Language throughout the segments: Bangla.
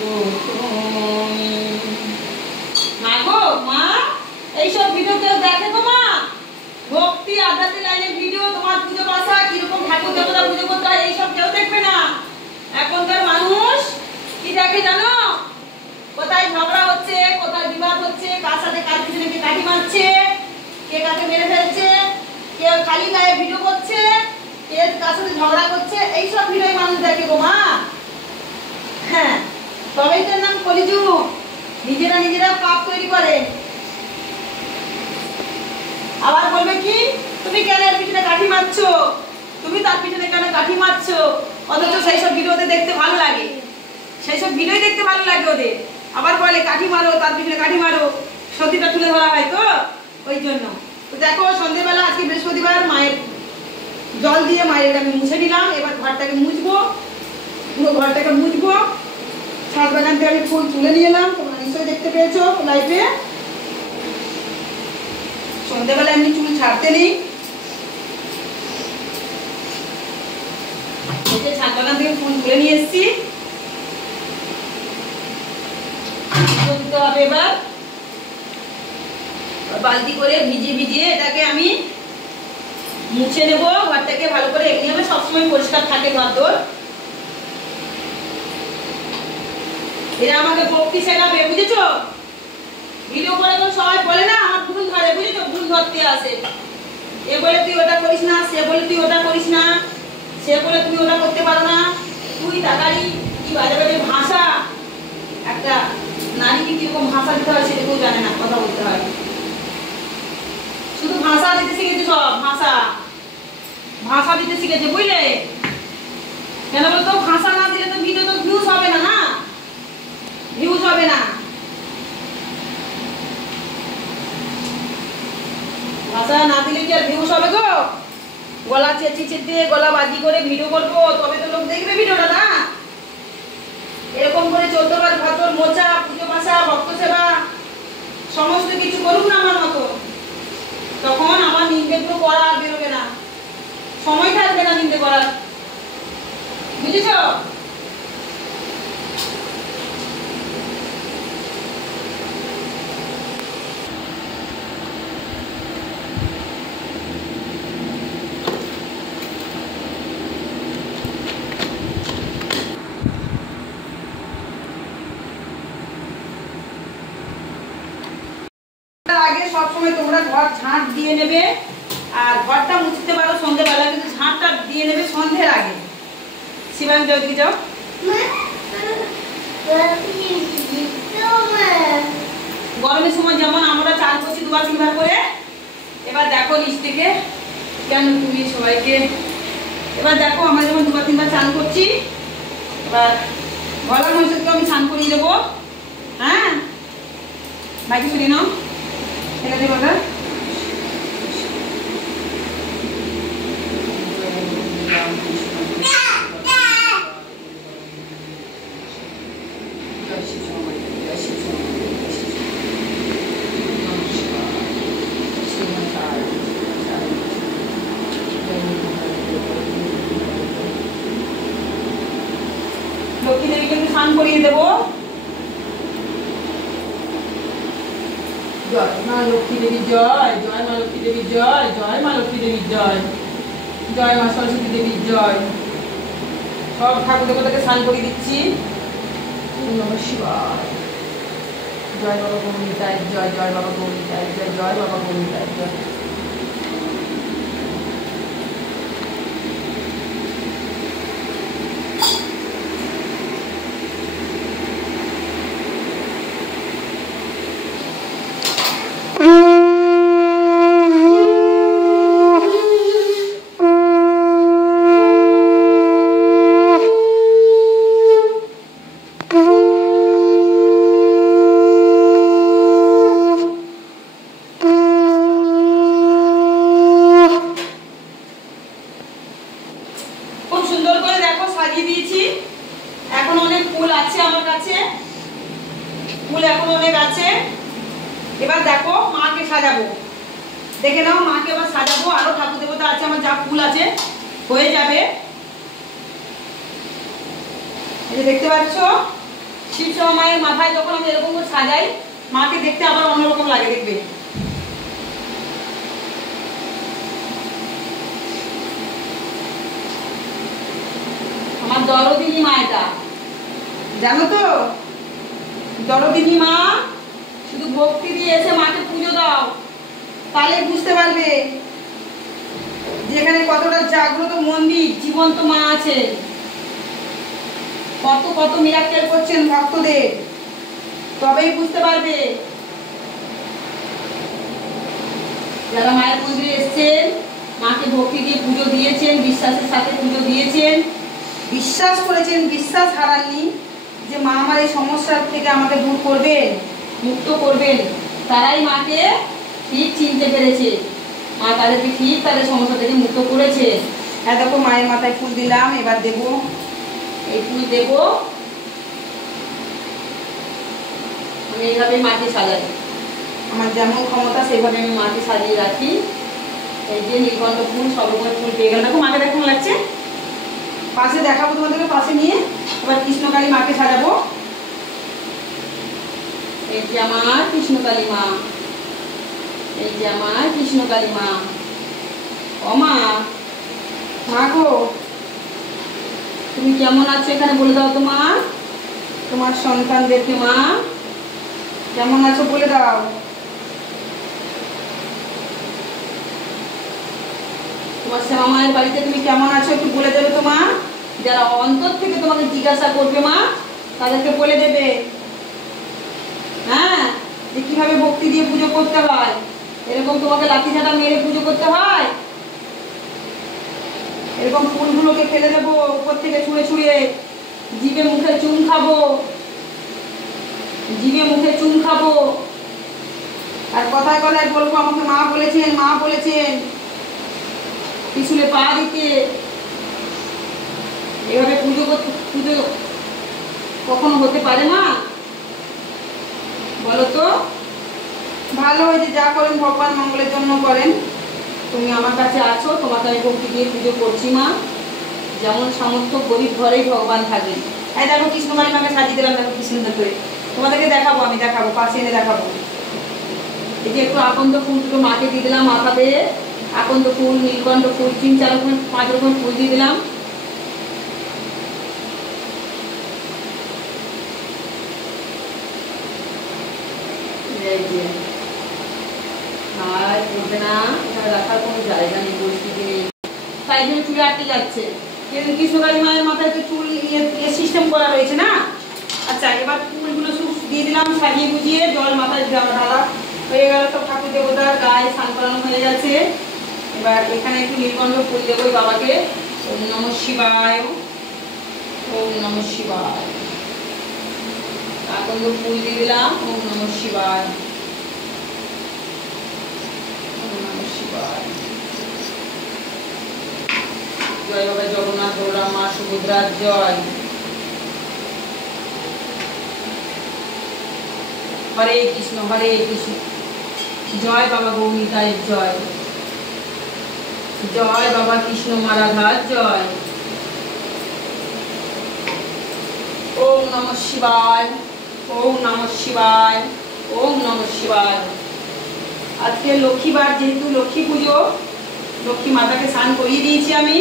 গো তুমি। মা গো মা, এইসব ভিডিও কেউ দেখে তো মা? ভক্তি আধ্যাত্মিক লাইনের ভিডিও, তোমার পুজো পাশা কিরকম ঠাকুর দেবতা পুজো করতে হয় এইসব কেউ দেখবে না। এখনকার মানুষ কি দেখে জানো? কোথায় ঝগড়া হচ্ছে, কোথায় বিবাদ হচ্ছে, কার সাথে কার পিছনে কে কাঠি মারছে, কে কাকে মেরে ফেলছে, কেউ খালি গায়ে ভিডিও করছে, কে কার সাথে ঝগড়া করছে, এইসব ভিডিও মানুষ দেখে গো মা। হ্যাঁ, তবেই তার নাম কলিযুগ। নিজেরা পাপ তৈরি করে। আবার বলবে কি, তুমি কেন এর পিছনে কাঠি মারছো, তুমি তার পিছনে কেন কাঠি মারছো? অথচ সেই সব ভিডিওতে দেখতে ভালো লাগে, সেই সব ভিডিও দেখতে ভালো লাগে ওদের। আবার বলে কাঠি মারো, তার পিছনে কাঠি মারো, সত্যিটা তুলে ধরা হয় তো ওই জন্য। তো দেখো সন্ধ্যেবেলা আজকে বৃহস্পতিবার, মায়ের জল দিয়ে মায়ের আমি মুছে নিলাম। এবার ঘরটাকে মুছবো, পুরো ঘরটাকে মুছবো। ছাদ বাগান থেকে আমি ফুল তুলে নিয়ে এলাম, তোমরা নিশ্চয়ই দেখতে পেয়েছো লাইভে। সন্ধ্যেবেলা এমনি চুল ছাড়তে নেই। ছাদ বাগান থেকে ফুল তুলে নিয়ে এসেছি, দিতে হবে। এবার বালতি করে ভিজিয়ে এটাকে আমি মুছে নেব ঘরটাকে ভালো করে। এমনি আমি সবসময় পরিষ্কার থাকে ঘর দোর। এরা আমাকে ভক্তি শেখাবে, বুঝেছো? ভিডিও করে তো সবাই বলে না আমার ভুল ধরে, বুঝেছো? ভুল ধরতে আসে। এ বলে তুই ওটা করিস না, সে বলে তুই ওটা করিস না, সে বলে তুমি ওটা করতে পারো না, তুই তাড়াতাড়ি কি বাজে বাজে ভাষা। একটা নারীকে কিরকম ভাষা দিতে হয় সেটা কেউ জানে না, কথা বলতে হয়। শুধু ভাষা দিতে শিখেছে, সব ভাষা দিতে শিখেছে, বুঝলে? কেন বলতো, ভাষা না দিলে তো ভিডিও তো ভিউজ হবে না, ভিউজ হবে না। ভাষা না দিলে কি আর ভিউজ হবে গো? গলা চেঁচিয়ে গলা বাজি করে ভিডিও করবো, তবে তো লোক দেখবে ভিডিওটা না। এরকম করে 14 বার ভাতর মোচা, পুজো পাশা, ভক্ত সেবা সমস্ত কিছু করুক না আমার মতো, তখন আমার নিন্দেগুলো করা আর বেরোবে না, সময় থাকবে না নিন্দে করার, বুঝেছ? আগে সবসময় তোমরা ঘর ঝাঁট দিয়ে নেবে, আর ঘরটা মুছতে পারো সন্ধ্যেবেলা, কিন্তু ঝাঁটটা দিয়ে নেবে সন্ধ্যের আগে। শিবানী যাও, দিকে যাও। গরমের সময় যেমন আমরা চান করছি 2 বার 3 বার করে, এবার দেখো নিচ থেকে কেন তুমি সবাইকে, এবার দেখো আমরা যেমন 2 বার 3 বার চান করছি, এবার গলা মহিষকে আমি স্নান করিয়ে দেবো। হ্যাঁ, বাইকে সরিয়ে নাও, ঠিক আছে কথা। লক্ষ্মী দেবীকে একটু স্নান করিয়ে দেবো। জয় মা লক্ষ্মী দেবী জয়, জয় মা লক্ষ্মী দেবী জয়, জয় মা লক্ষ্মী দেবী জয়, জয় মা সরস্বতী দেবী জয়। সব ঠাকুর দেবতাকে স্নান করিয়ে দিচ্ছি। নমঃ শিবায়। জয় বাবা গৌরীতায় জয়, জয় বাবা গৌরীতায় জয়, জয় বাবা গৌরীতায় জয়। এবার দেখো মাকে সাজাবো, দেখে নাও মাকে এবার সাজাবো। আরো ঠাকুর দেবতা আছে আমার, যা ফুল আছে হয়ে যাবে। এই যে দেখতে পাচ্ছ শিবসভা মায়ের মাথায় যখন আমি এরকম করে সাজাই, মাকে দেখতে আবার অন্যরকম লাগে, দেখবে। আমার দরদিনী মা, এটা জানো তো, দরদিনী মা। শুধু ভক্তি দিয়ে এসে মাকে পুজো দাও, তাহলে বুঝতে পারবে যেখানে কতটা জাগ্রত মন্দির, জীবন্ত মা আছে, কত কত মিরাক্কেল করছেন ভক্তদের, তবেই বুঝতে পারবে। যারা মায়ের মন্দিরে এসছেন, মাকে ভক্তি দিয়ে পুজো দিয়েছেন, বিশ্বাসের সাথে পুজো দিয়েছেন, বিশ্বাস করেছেন, বিশ্বাস হারাননি যে মা আমার এই সমস্যার থেকে আমাকে দূর করবেন, মুক্ত করবেন, তারাই মাকে ঠিক চিনতে পেরেছে। মা তাদেরকে ঠিক তাদের সমস্যা থেকে মুক্ত করেছে। হ্যাঁ দেখো, মায়ের মাথায় ফুল দিলাম, এবার দেব, এই ফুল দেব। আমি এইভাবে মাকে সাজাই, আমার যেমন ক্ষমতা সেইভাবে আমি মাকে সাজিয়ে রাখি। এই যে নীলকণ্ঠ ফুল, সব রকমের ফুল পেয়ে গেল। দেখো মাকে কেমন লাগছে, পাশে দেখাবো তোমাদেরকে, পাশে নিয়ে এবার কৃষ্ণকালী মাকে সাজাবো। এই যে আমার কৃষ্ণকালী মা, এই যে আমার কৃষ্ণকালী মা। ও মা, মা গো, তুমি কেমন আছো এখানে বলে দাও তো মা, তোমার সন্তানদেরকে মা কেমন আছো বলে দাও। তোমার শ্যামা মায়ের বাড়িতে তুমি কেমন আছো একটু বলে দেবে তো মা। যারা অন্তর থেকে তোমাকে জিজ্ঞাসা করবে মা, তাদেরকে বলে দেবে, হ্যাঁ, যে কিভাবে ভক্তি দিয়ে পুজো করতে হয়। এরকম তোমাকে লাঠি ঝাঁটা মেরে পুজো করতে হয়? এরকম ফুলগুলোকে ফেলে দেবো উপর থেকে ছুঁড়ে ছুঁড়ে, জিভে মুখে চুন খাবো, জিভে মুখে চুন খাবো, আর কথায় কথায় বলবো আমাকে মা বলেছেন, মা বলেছেন, পিছনে পা দিতে। এভাবে পুজো পুজো কখনো হতে পারে মা? বলো তো। ভালো হয়েছে, যা করেন ভগবান মঙ্গলের জন্য করেন। তুমি আমার কাছে আছো, তোমাকে আমি ভক্তি দিয়ে পুজো করছি মা। যেমন সামর্থ্য, গরিব ঘরেই ভগবান থাকে। এই দেখো কৃষ্ণকালী মাকে সাজিয়ে দিলাম, দেখো কি সুন্দর করে। তোমাদেরকে দেখাবো, আমি দেখাবো, পাশে এনে দেখাবো। এই যে একটু আকন্দ ফুল দুটো মাকে দিয়ে দিলাম মাথাতে, আকন্দ ফুল, নীলকণ্ঠ ফুল, 3-4 রকম 5 রকম ফুল দিয়ে দিলাম। আর বলবে না, এখানে রাখার কোনো জায়গা নেই, পরিস্থিতি নেই, তাই জন্য চুলে আটকে যাচ্ছে। কিন্তু কৃষ্ণকালী মায়ের মাথায় তো চুল সিস্টেম করা রয়েছে না। আচ্ছা, এবার ফুলগুলো সব দিয়ে দিলাম, সাজিয়ে গুজিয়ে, জল মাথায় ঢালা হয়ে গেল, সব ঠাকুর দেবতার গায়ে স্নান করানো হয়ে গেছে। এবার এখানে একটু নীলকণ্ঠ ফুল দেবো বাবাকে। ওম নমঃ শিবায়, ওম নমঃ শিবায়। আকন্দ ফুল দিয়ে দিলাম, ওম নমঃ শিবায়, ওম নমঃ শিবায়। জয় বাবা জগন্নাথ, বলরাম, মা সুভদ্রার জয়। হরে কৃষ্ণ, হরে কৃষ্ণ। জয় বাবা গৌরীতায়ের জয়, জয় বাবা কৃষ্ণ মারাধার জয়। ওম নমঃ শিবায়, ওম নমঃ শিবায়, ওম নমঃ শিবায়। আজকে লক্ষ্মীবার, যেহেতু লক্ষ্মী পুজো, লক্ষ্মী মাতাকে স্নান করিয়ে দিয়েছি আমি।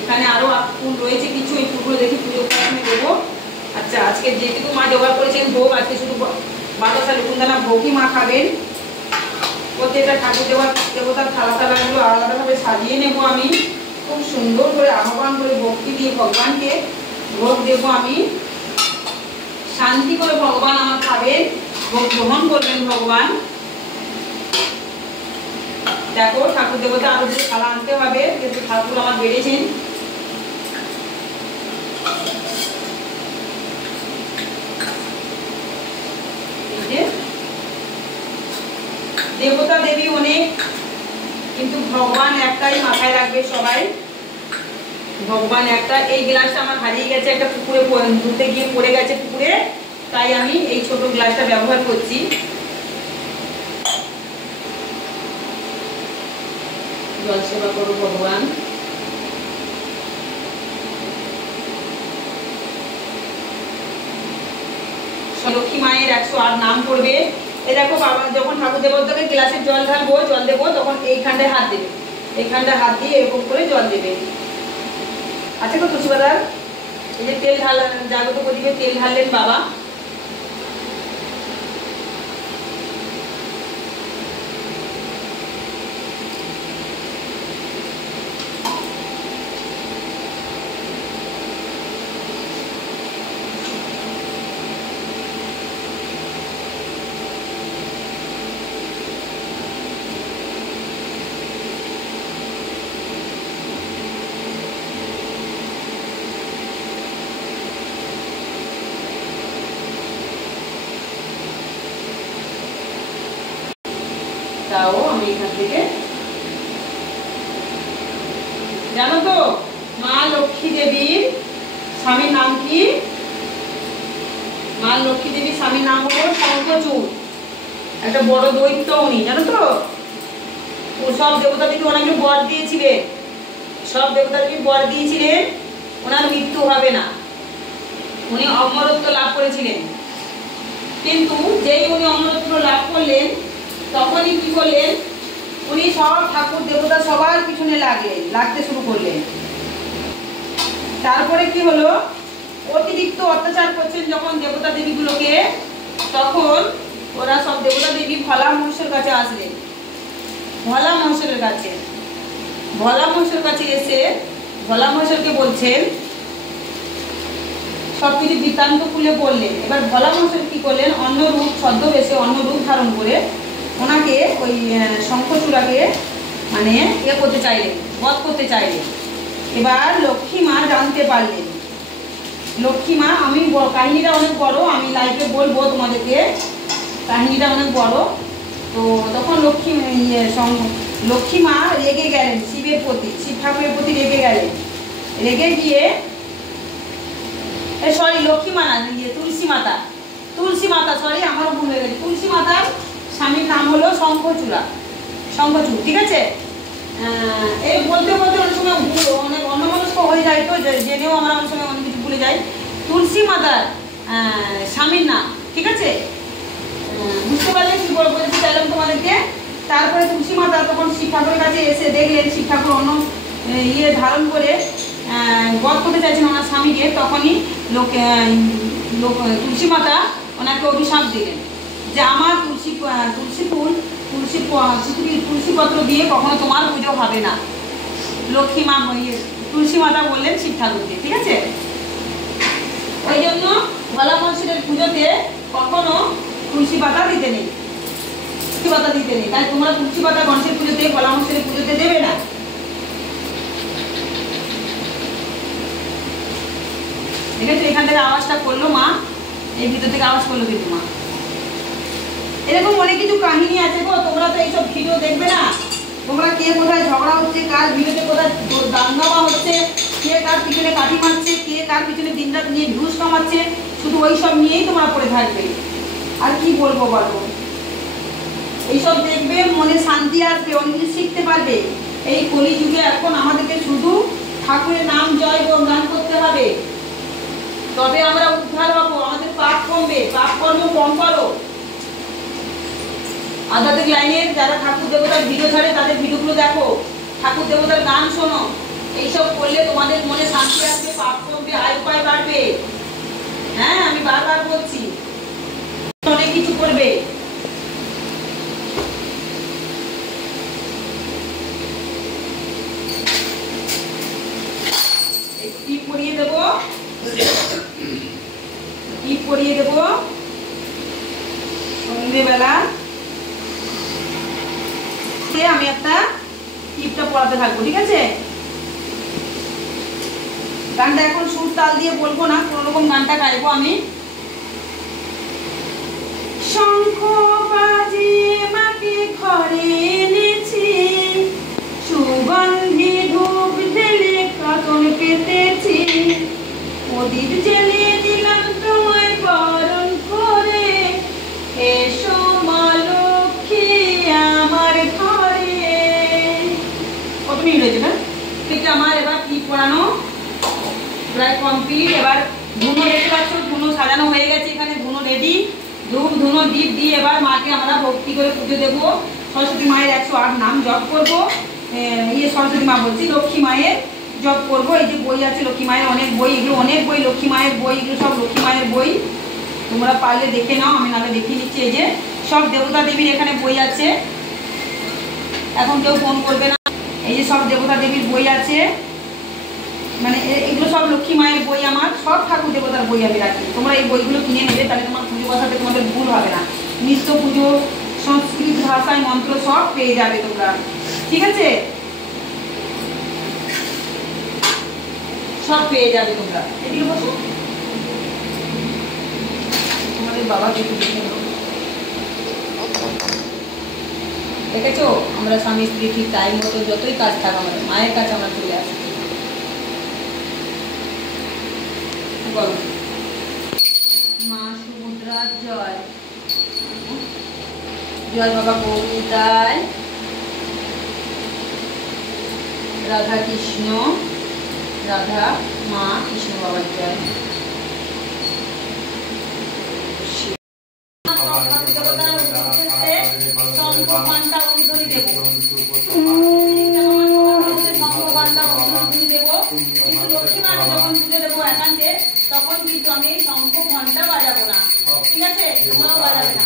এখানে আরো ফুল রয়েছে কিছু, এই ফুলগুলো দেখে পুজো করে দেবো। আচ্ছা, আজকে যেটুকু মা জোগাড় করেছেন ভোগ, আজকে শুধু বাতাসা লুকুন্দানা ভোগই মা খাবেন। প্রত্যেকটা ঠাকুর দেবতার থালা থালাগুলো আলাদাভাবে সাজিয়ে নেব আমি, খুব সুন্দর করে আহ্বান করে ভক্তি দিয়ে ভগবানকে ভোগ দেবো আমি। শান্তি করে ভগবান আমার খাবেন, ভোগ গ্রহণ করবেন ভগবান। দেখো ঠাকুর দেবতা আরো যে থালা আনতে হবে, যেহেতু ঠাকুর আমার বেড়েছেন। দেবতা দেবী অনেক, কিন্তু ভগবান একটাই মাথায় রাখবে সবাই, ভগবান একটা। এই গ্লাসটা আমার হারিয়ে গেছে, একটা পুকুরে ধুতে গিয়ে পড়ে গেছে পুকুরে, তাই আমি এই ছোট গ্লাসটা ব্যবহার করছি। জল সেবা করো ভগবান। লক্ষ্মী মায়ের 108 নাম করবে। এই দেখো বাবা যখন ঠাকুর দেবতাকে গ্লাসে জল ঢালবো, জল দেবো, তখন এইখানটায় হাত দেবে, এইখানটায় হাত দিয়ে এরকম করে জল দেবে। আছে তো তুলসী পাতার এই যে তেল ঢাল, জাগত প্রদীপে তেল ঢাললেন বাবা। তাও আমি এখান থেকে, জানো তো মা লক্ষ্মী দেবীর স্বামীর নাম কি? মা লক্ষ্মী দেবীর স্বামীর নাম হলো শঙ্খচূড়, একটা বড় দৈত্য উনি, জানো তো। সব দেবতা দেবী ওনাকে বর দিয়েছিলেন, সব দেবতা দেবী বর দিয়েছিলেন ওনার মৃত্যু হবে না, উনি অমরত্ব লাভ করেছিলেন। কিন্তু যেই উনি অমরত্ব লাভ করলেন তখনই কি করলেন, উনি সব ঠাকুর দেবতা সবার পিছনে লাগতে শুরু করলেন। তারপরে কি হলো, অতিরিক্ত অত্যাচার করছেন যখন দেবতা দেবীগুলোকে, তখন ওরা সব দেবতা দেবী ভোলা মহেশ্বর কাছে আসলেন। ভোলা মহেশ্বরের কাছে, ভোলা মহেশ্বর কাছে এসে ভোলা মহেশ্বরকে বলছেন, সবকিছু বৃত্তান্ত খুলে বললেন। এবার ভোলা মহেশ্বর কি করলেন, অন্য রূপ ছদ্মবেশে অন্য রূপ ধারণ করে ওনাকে ওই শঙ্খচূড়াকে মানে করতে চাইলেন, বধ করতে চাইলেন। এবার লক্ষ্মী মা জানতে পারলেন, লক্ষ্মী মা, আমি কাহিনীটা অনেক বড়, আমি লাইভে বলবো তোমাদেরকে, কাহিনীটা অনেক বড়। তো তখন লক্ষ্মী মা রেগে গেলেন শিবের প্রতি, শিব ঠাকুরের প্রতি রেগে গেলেন। রেগে গিয়ে সরি লক্ষ্মী মা না, তুলসী মাতা, তুলসী মাতা, সরি আমারও ভুল হয়ে গেছে। তুলসী মাতার স্বামীর নাম হলো শঙ্খচূড়া, শঙ্খচূড়, ঠিক আছে। এই বলতে বলতে অনেক সময় অনেক অন্যমনস্ক হয়ে যায়, তো জেনেও আমরা অনেক সময় অনেক কিছু ভুলে যাই। তুলসী মাতার স্বামীর নাম, ঠিক আছে, বুঝতে পারলে কি বলতে চাইলাম তোমাদেরকে। তারপরে তুলসী মাতা তখন শিব ঠাকুরের কাছে এসে দেখলেন শিব ঠাকুর অন্য ধারণ করে বধ করতে চাইছেন ওনার স্বামীকে। তখনই তুলসী মাতা ওনাকে অভিশাপ দিলেন যে আমার তুলসী ফুল, তুলসী পত্র দিয়ে কখনো তোমার পুজো হবে না। লক্ষ্মী মা তুলসী মাতা বললেন শিব ঠাকুরকে, ঠিক আছে। ওই জন্য ভোলা মহেশ্বরের পুজোতে কখনো তুলসী পাতা দিতে নেই, তুলসী পাতা দিতে নেই। তাই তোমরা তুলসী পাতা গণেশের পুজোতে, ভোলা মহেশ্বরের পুজোতে দেবে না। ঠিক আছে, এখান থেকে আওয়াজটা করলো মা, এই ভিতর থেকে আওয়াজ করলো কিন্তু মা। এরকম অনেক কিছু কাহিনী আছে গো, তোমরা তো এইসব ভিডিও দেখবে না। তোমরা কে কোথায় ঝগড়া হচ্ছে, কার ভিডিওতে কোথায় দাঙ্গামা হচ্ছে, কে কার পিছনে কাঠি মারছে, কে কার পিছনে দিনরাত নিয়ে ভিউজ কামাচ্ছে, শুধু ওই সব নিয়েই তোমরা পড়ে থাকবে। আর কি বলবো বলো, এইসব দেখবে মনে শান্তি আসবে, অনেক কিছু শিখতে পারবে। এই কলিযুগে এখন আমাদেরকে শুধু ঠাকুরের নাম জয় গান করতে হবে, তবে আমরা উদ্ধার হবো, আমাদের পাপ কমবে। পাপ কর্ম কম করো। আধ্যাত্মিক লাইনের যারা ঠাকুর দেবতার ভিডিও ছাড়ে তাদের ভিডিওগুলো দেখো, ঠাকুর দেবতার গান শোনো। এইসব করলে তোমাদের মনে শান্তি আসবে, পাপ কমবে, আয় উপায় বাড়বে। হ্যাঁ, আমি বারবার বলছি, অনেক কিছু করবে। টিপ পরিয়ে দেবো, টিপ পরিয়ে দেবো সন্ধ্যেবেলা। আমি একটা টিপটা পড়াতে থাকবো, ঠিক আছে। গানটা এখন সুর তাল দিয়ে বলবো না, কোনো রকম গানটা গাইবো আমি। শঙ্খ বাজিয়ে মাকে ঘরে এনেছি, সুগন্ধি ধূপ ঢেলে কাতন পেতেছি, প্রদীপ জ্বালিয়ে দিলাম তোমায় বরণ করে, এসো মা লক্ষ্মী আমার ঘরে। কত মিনিট হয়েছে না? ঠিক আমার এবার টিপ পরানো প্রায় কমপ্লিট। এবার ধুনো দেখতে পাচ্ছ, ধুনো সাজানো হয়ে গেছে, এখানে ধুনো রেডি। দীপ দিয়ে এবার মাকে আমরা ভক্তি করে পুজো দেবো। সরস্বতী মায়ের 108 নাম জপ করবো। সরস্বতী মা বলছি, লক্ষ্মী মায়ের জপ করবো। এই যে বই আছে লক্ষ্মী মায়ের, অনেক বই, এগুলো অনেক বই, লক্ষ্মী মায়ের বই, এগুলো সব লক্ষ্মী মায়ের বই। তোমরা পারলে দেখে নাও, আমি নাহলে দেখিয়ে নিচ্ছি। এই যে সব দেবতা দেবীর এখানে বই আছে, এখন কেউ ফোন করবে না। এই যে সব দেবতা দেবীর বই আছে, মানে এগুলো সব লক্ষ্মী মায়ের বই। আমার সব ঠাকুর দেবতার বই আমি রাখি। তোমরা এই বইগুলো কিনে নেবে, তাহলে তোমার পুজো বসাতে তোমাদের ভুল হবে না। নিত্য পুজো, সংস্কৃত ভাষায় মন্ত্র সব পেয়ে যাবে তোমরা, ঠিক আছে? সব পেয়ে যাবে তোমরা। এগুলো বসো, তোমাদের বাবাকে একটু দেখে নাও। দেখেছো, আমরা স্বামী স্ত্রী ঠিক টাইম মতো যতই কাজ থাক আমাদের মায়ের কাছে আমরা চলে আসি। বলো, মা সুভদ্রার জয়, জয় বাবা গৌরীদায়, রাধা কৃষ্ণ, রাধা মা কৃষ্ণ বাবার জয়। তখন কিন্তু আমি শঙ্খ ঘন্টা বাজাবো না, ঠিক আছে? তোমরাও বাজাবে না।